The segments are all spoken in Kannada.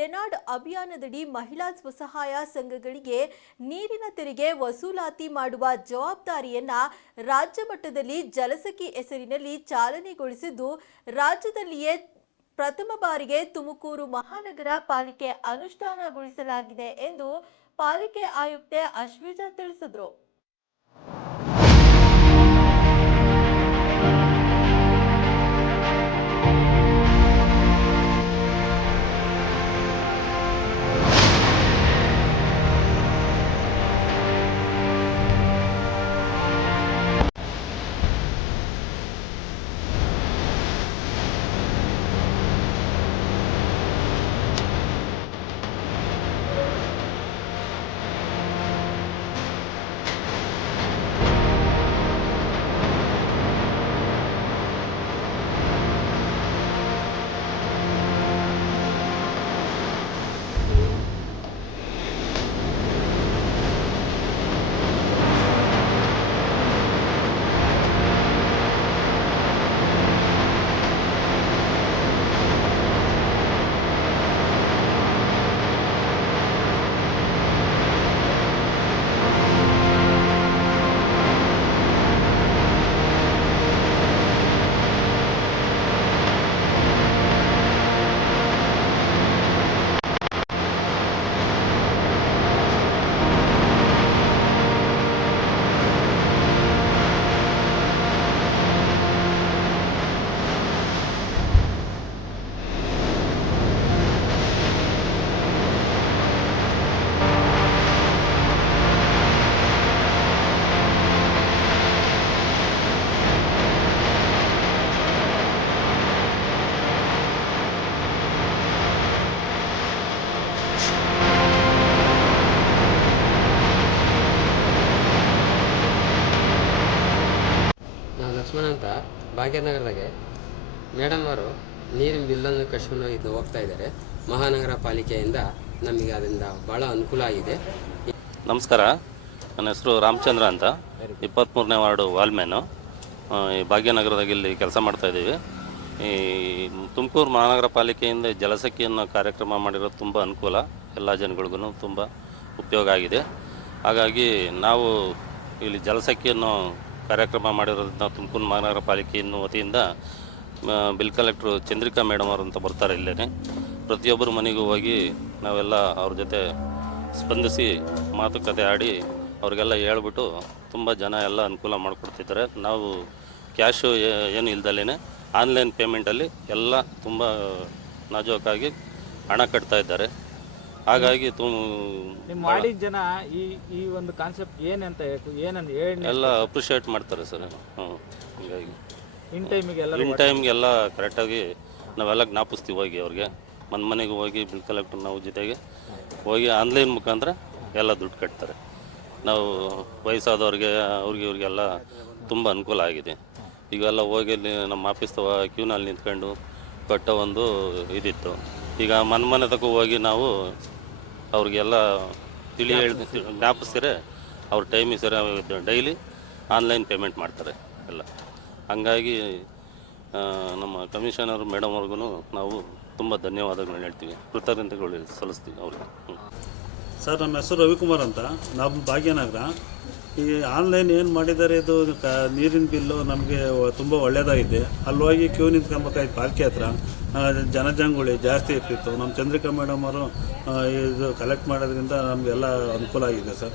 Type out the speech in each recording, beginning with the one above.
ಡೆನಾಡ್ ಅಭಿಯಾನದಡಿ ಮಹಿಳಾ ಸ್ವಸಹಾಯ ಸಂಘಗಳಿಗೆ ನೀರಿನ ತೆರಿಗೆ ವಸೂಲಾತಿ ಮಾಡುವ ಜವಾಬ್ದಾರಿಯನ್ನ ರಾಜ್ಯ ಮಟ್ಟದಲ್ಲಿ ಜಲಸಖಿ ಹೆಸರಿನಲ್ಲಿ ಚಾಲನೆಗೊಳಿಸಿದ್ದು, ರಾಜ್ಯದಲ್ಲಿಯೇ ಪ್ರಥಮ ಬಾರಿಗೆ ತುಮಕೂರು ಮಹಾನಗರ ಪಾಲಿಕೆ ಅನುಷ್ಠಾನಗೊಳಿಸಲಾಗಿದೆ ಎಂದು ಪಾಲಿಕೆ ಆಯುಕ್ತೆ ಅಶ್ವಿತಾ ತಿಳಿಸಿದರು. ಲಕ್ಷ್ಮಣ ಅಂತ ಭಾಗ್ಯನಗರದಾಗೆ ಮೇಡಮ್ ಅವರು ನೀರಿನ ಬಿಲ್ಲನ್ನು ಕಟ್ಕೊಂಡು ಹೋಗ್ತಾ ಇದ್ದಾರೆ. ಮಹಾನಗರ ಪಾಲಿಕೆಯಿಂದ ನಮಗೆ ಅದರಿಂದ ಭಾಳ ಅನುಕೂಲ ಆಗಿದೆ. ನಮಸ್ಕಾರ, ನನ್ನ ಹೆಸರು ರಾಮಚಂದ್ರ ಅಂತ, 23ನೇ ವಾರ್ಡು ವಾಲ್ಮ್ಯಾನು. ಈ ಭಾಗ್ಯನಗರದಾಗ ಇಲ್ಲಿ ಕೆಲಸ ಮಾಡ್ತಾಯಿದ್ದೀವಿ. ಈ ತುಮಕೂರು ಮಹಾನಗರ ಪಾಲಿಕೆಯಿಂದ ಜಲಸಖಿ ಅನ್ನೋ ಕಾರ್ಯಕ್ರಮ ಮಾಡಿರೋದು ತುಂಬ ಅನುಕೂಲ, ಎಲ್ಲ ಜನಗಳಿಗೂ ತುಂಬ ಉಪಯೋಗ ಆಗಿದೆ. ಹಾಗಾಗಿ ನಾವು ಇಲ್ಲಿ ಜಲಸಖಿ ಅನ್ನೋ ಕಾರ್ಯಕ್ರಮ ಮಾಡಿರೋದನ್ನ ತುಮಕೂರು ಮಹಾನಗರ ಪಾಲಿಕೆ ವತಿಯಿಂದ ಬಿಲ್ ಕಲೆಕ್ಟ್ರು ಚಂದ್ರಿಕಾ ಮೇಡಮ್ ಅವರು ಅಂತ ಬರ್ತಾರೆ ಇಲ್ಲೇ. ಪ್ರತಿಯೊಬ್ಬರ ಮನೆಗೂ ಹೋಗಿ ನಾವೆಲ್ಲ ಅವ್ರ ಜೊತೆ ಸ್ಪಂದಿಸಿ ಮಾತುಕತೆ ಆಡಿ ಅವ್ರಿಗೆಲ್ಲ ಹೇಳ್ಬಿಟ್ಟು ತುಂಬ ಜನ ಎಲ್ಲ ಅನುಕೂಲ ಮಾಡಿಕೊಡ್ತಿದ್ದಾರೆ. ನಾವು ಕ್ಯಾಶು ಏನು ಇಲ್ದಲೇ ಆನ್ಲೈನ್ ಪೇಮೆಂಟಲ್ಲಿ ಎಲ್ಲ ತುಂಬ ನಾಜೂಕಾಗಿ ಹಣ ಕಟ್ತಾ ಇದ್ದಾರೆ. ಹಾಗಾಗಿ ಮಾಡಿದ ಜನ ಈ ಒಂದು ಕಾನ್ಸೆಪ್ಟ್ ಏನಂತ ಎಲ್ಲ ಅಪ್ರಿಷಿಯೇಟ್ ಮಾಡ್ತಾರೆ ಸರ್. ಹೀಗಾಗಿ ಇನ್ ಟೈಮ್ಗೆಲ್ಲ ಕರೆಕ್ಟಾಗಿ ನಾವೆಲ್ಲ ಜ್ಞಾಪಿಸ್ತೀವಿ ಹೋಗಿ ಅವ್ರಿಗೆ ಮನೆಗೆ ಹೋಗಿ ಬಿಲ್ ಕಲೆಕ್ಟರ್ ನಾವು ಜೊತೆಗೆ ಹೋಗಿ ಆನ್ಲೈನ್ ಮುಖಾಂತರ ಎಲ್ಲ ದುಡ್ಡು ಕಟ್ತಾರೆ. ನಾವು ವಯಸ್ಸಾದವ್ರಿಗೆ ಇವ್ರಿಗೆಲ್ಲ ತುಂಬ ಅನುಕೂಲ ಆಗಿದೆ. ಈಗೆಲ್ಲ ಹೋಗಿ ನಮ್ಮ ಆಫೀಸ್ ಕ್ಯೂನಲ್ಲಿ ನಿಂತ್ಕೊಂಡು ಕಟ್ಟೋ ಒಂದು ಇದಿತ್ತು. ಈಗ ಮನೆ ತಗೋ ಹೋಗಿ ನಾವು ಅವ್ರಿಗೆಲ್ಲ ಜ್ಞಾಪಿಸ್ತಾರೆ. ಅವ್ರ ಟೈಮಿಗೆ ಸರಿ ಡೈಲಿ ಆನ್ಲೈನ್ ಪೇಮೆಂಟ್ ಮಾಡ್ತಾರೆ ಎಲ್ಲ. ಹಂಗಾಗಿ ನಮ್ಮ ಕಮಿಷನರ್ ಮೇಡಮ್ ಅವ್ರಿಗೂ ನಾವು ತುಂಬ ಧನ್ಯವಾದಗಳನ್ನ ಹೇಳ್ತೀವಿ, ಕೃತಜ್ಞತೆಗಳು ಸಲ್ಲಿಸ್ತೀವಿ ಅವ್ರಿಗೆ. ಸರ್, ನಮ್ಮ ಹೆಸರು ರವಿಕುಮಾರ್ ಅಂತ, ನಮ್ಮ ಭಾಗ್ಯನಗರ. ಈ ಆನ್ಲೈನ್ ಏನು ಮಾಡಿದ್ದಾರೆ, ಇದು ನೀರಿನ ಬಿಲ್ಲು ನಮಗೆ ತುಂಬ ಒಳ್ಳೆಯದಾಗಿದೆ. ಅಲ್ಲಿ ಹೋಗಿ ಕ್ಯೂ ನಿಂತ್ಕೊಬೇಕಾಯ್ತು ಪಾಲಿಕೆ ಹತ್ರ, ಜನಜಂಗುಳಿ ಜಾಸ್ತಿ ಇರ್ತಿತ್ತು. ನಮ್ಮ ಚಂದ್ರಿಕಾ ಮೇಡಮ್ ಅವರು ಇದು ಕಲೆಕ್ಟ್ ಮಾಡೋದ್ರಿಂದ ನಮಗೆಲ್ಲ ಅನುಕೂಲ ಆಗಿದೆ ಸರ್.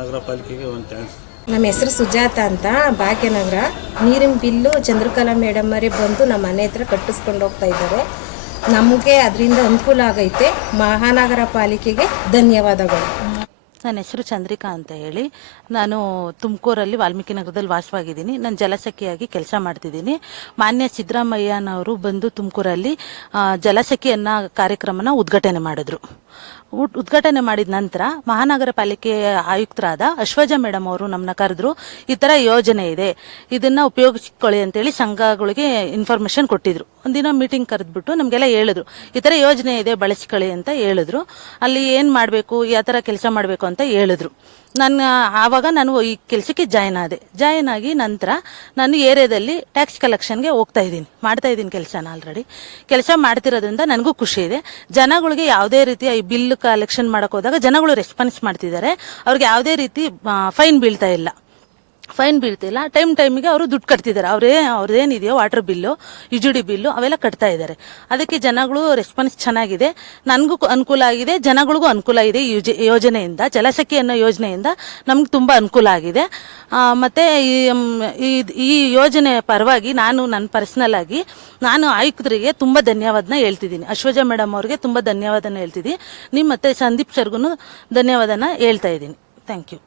ನಗರ ಪಾಲಿಕೆಗೆ ಒಂದು ಥ್ಯಾಂಕ್ಸ್. ನಮ್ಮ ಹೆಸರು ಸುಜಾತ ಅಂತ, ಭಾಗ್ಯನಗರ. ನೀರಿನ ಬಿಲ್ಲು ಚಂದ್ರಕಲಾ ಮೇಡಮ್ಮರೇ ಬಂದು ನಮ್ಮ ಮನೆ ಹತ್ರ ಕಟ್ಟಿಸ್ಕೊಂಡು ಹೋಗ್ತಾ ಇದ್ದಾರೆ. ನಮಗೆ ಅದರಿಂದ ಅನುಕೂಲ ಆಗೈತೆ. ಮಹಾನಗರ ಪಾಲಿಕೆಗೆ ಧನ್ಯವಾದಗಳು. ನನ್ನ ಹೆಸರು ಚಂದ್ರಿಕಾ ಅಂತ ಹೇಳಿ, ನಾನು ತುಮಕೂರಲ್ಲಿ ವಾಲ್ಮೀಕಿ ನಗರದಲ್ಲಿ ವಾಸವಾಗಿದ್ದೀನಿ. ನಾನು ಜಲಸಖಿಯಾಗಿ ಕೆಲಸ ಮಾಡ್ತಿದ್ದೀನಿ. ಮಾನ್ಯ ಸಿದ್ದರಾಮಯ್ಯನವರು ಬಂದು ತುಮಕೂರಲ್ಲಿ ಜಲಸಖಿ ಅನ್ನೋ ಕಾರ್ಯಕ್ರಮನ ಉದ್ಘಾಟನೆ ಮಾಡಿದ್ರು. ಉದ್ಘಾಟನೆ ಮಾಡಿದ ನಂತರ ಮಹಾನಗರ ಪಾಲಿಕೆ ಆಯುಕ್ತರಾದ ಅಶ್ವಜ ಮೇಡಮ್ ಅವರು ನಮ್ಮನ್ನ ಕರೆದ್ರು. ಈ ಥರ ಯೋಜನೆ ಇದೆ, ಇದನ್ನ ಉಪಯೋಗಿಸ್ಕೊಳ್ಳಿ ಅಂತೇಳಿ ಸಂಘಗಳಿಗೆ ಇನ್ಫಾರ್ಮೇಶನ್ ಕೊಟ್ಟಿದ್ರು. ಒಂದಿನ ಮೀಟಿಂಗ್ ಕರೆದ್ಬಿಟ್ಟು ನಮಗೆಲ್ಲ ಹೇಳಿದ್ರು, ಈ ಥರ ಯೋಜನೆ ಇದೆ ಬಳಸ್ಕೊಳ್ಳಿ ಅಂತ ಹೇಳಿದ್ರು. ಅಲ್ಲಿ ಏನು ಮಾಡಬೇಕು, ಯಾವ ಥರ ಕೆಲಸ ಮಾಡಬೇಕು ಅಂತ ಹೇಳಿದ್ರು. ಆವಾಗ ನಾನು ಈ ಕೆಲಸಕ್ಕೆ ಜಾಯಿನ್ ಆಗಿ ನಂತರ ನಾನು ಏರಿಯಾದಲ್ಲಿ ಟ್ಯಾಕ್ಸ್ ಕಲೆಕ್ಷನ್ಗೆ ಮಾಡ್ತಾ ಇದ್ದೀನಿ ಕೆಲಸನ ಆಲ್ರೆಡಿ. ಕೆಲಸ ಮಾಡ್ತಿರೋದ್ರಿಂದ ನನಗೂ ಖುಷಿ ಇದೆ. ಜನಗಳಿಗೆ ಯಾವುದೇ ರೀತಿಯ ಈ ಬಿಲ್ ಕಲೆಕ್ಷನ್ ಮಾಡೋಕೆ ಹೋದಾಗ ಜನಗಳು ರೆಸ್ಪಾನ್ಸ್ ಮಾಡ್ತಿದ್ದಾರೆ. ಅವ್ರಿಗೆ ಯಾವುದೇ ರೀತಿ ಫೈನ್ ಬೀಳ್ತಿಲ್ಲ. ಟೈಮಿಗೆ ಅವರು ದುಡ್ಡು ಕಟ್ತಿದ್ದಾರೆ. ಅವ್ರದ್ದೇನಿದೆಯೋ ವಾಟರ್ ಬಿಲ್ಲು, ಯುಜಿಡಿ ಬಿಲ್ಲು ಅವೆಲ್ಲ ಕಟ್ತಾ ಇದ್ದಾರೆ. ಅದಕ್ಕೆ ಜನಗಳು ರೆಸ್ಪಾನ್ಸ್ ಚೆನ್ನಾಗಿದೆ. ನನಗೂ ಅನುಕೂಲ ಆಗಿದೆ, ಜನಗಳಿಗೂ ಅನುಕೂಲ ಇದೆ. ಯೋಜನೆಯಿಂದ, ಜಲಸಖಿ ಅನ್ನೋ ಯೋಜನೆಯಿಂದ ನಮ್ಗೆ ತುಂಬ ಅನುಕೂಲ ಆಗಿದೆ. ಮತ್ತು ಈ ಯೋಜನೆ ಪರವಾಗಿ ನನ್ನ ಪರ್ಸ್ನಲ್ ಆಗಿ ನಾನು ಆಯುಕ್ತರಿಗೆ ತುಂಬ ಧನ್ಯವಾದನ ಹೇಳ್ತಿದ್ದೀನಿ. ಅಶ್ವಜ ಮೇಡಮ್ ಅವ್ರಿಗೆ ತುಂಬ ಧನ್ಯವಾದನ ಹೇಳ್ತಿದ್ದೀನಿ. ಮತ್ತು ಸಂದೀಪ್ ಸರ್ಗೂ ಧನ್ಯವಾದನ ಹೇಳ್ತಾ ಇದ್ದೀನಿ. Thank you.